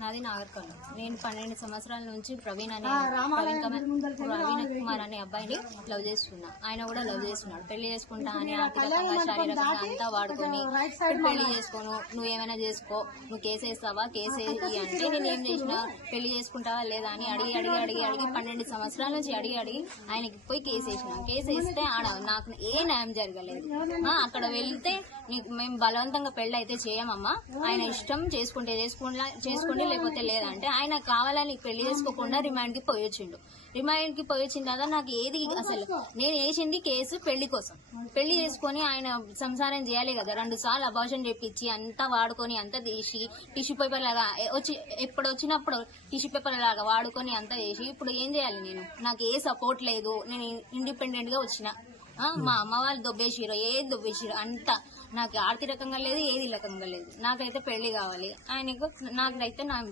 నాది నాగర్కర్ణ. నేను పన్నెండు సంవత్సరాల నుంచి ప్రవీణ్ అనే ప్రవీణ్ కమ- ప్రవీణ్ కుమార్ అనే అబ్బాయిని లవ్ చేస్తున్నా. ఆయన కూడా లవ్ చేస్తున్నాడు. పెళ్ళి చేసుకుంటా అని ఆర్థికంగా శారీరకంగా అంతా వాడుకొని ఇప్పుడు పెళ్ళి చేసుకోను. నువ్వు ఏమైనా చేసుకో. నువ్వు కేసు వేస్తావా కేసు వేయి అంటే నేను ఏం చేసిన పెళ్ళి చేసుకుంటావా లేదా అని అడిగి అడిగి అడిగి అడిగి పన్నెండు సంవత్సరాల నుంచి అడిగి అడిగి ఆయనకి పోయి కేసు వేసిన కేసు వేస్తే ఆడ నాకు ఏ న్యాయం జరగలేదు. ఆ, అక్కడ వెళ్తే నీకు మేము బలవంతంగా పెళ్ళి అయితే చేయమమ్మా. ఆయన ఇష్టం చేసుకుంటే చేసుకుంటా చేసుకోండి లేకపోతే లేదంటే ఆయన కావాలని పెళ్ళి చేసుకోకుండా రిమాండ్కి పోయొచ్చిండు. రిమాండ్కి పోయొచ్చిన తర్వాత నాకు ఏది అసలు నేను వేసింది కేసు పెళ్ళి కోసం. పెళ్ళి చేసుకొని ఆయన సంసారం చేయాలి కదా. రెండు సార్లు అబార్షన్ చేపించి అంతా వాడుకొని అంతా తీసి టిష్యూ పేపర్ లాగా వచ్చి ఎప్పుడు వచ్చినప్పుడు టిష్యూ పేపర్ లాగా వాడుకొని అంతా చేసి ఇప్పుడు ఏం చేయాలి నేను? నాకు ఏ సపోర్ట్ లేదు. నేను ఇండిపెండెంట్గా వచ్చిన. మా అమ్మ వాళ్ళు దొబ్బేసిరు ఏది దొబ్బేసిరు అంతా. నాకు ఆర్థికంగా లేదు ఏది రకంగా లేదు. నాకైతే పెళ్ళి కావాలి. ఆయనకు నాకైతే నా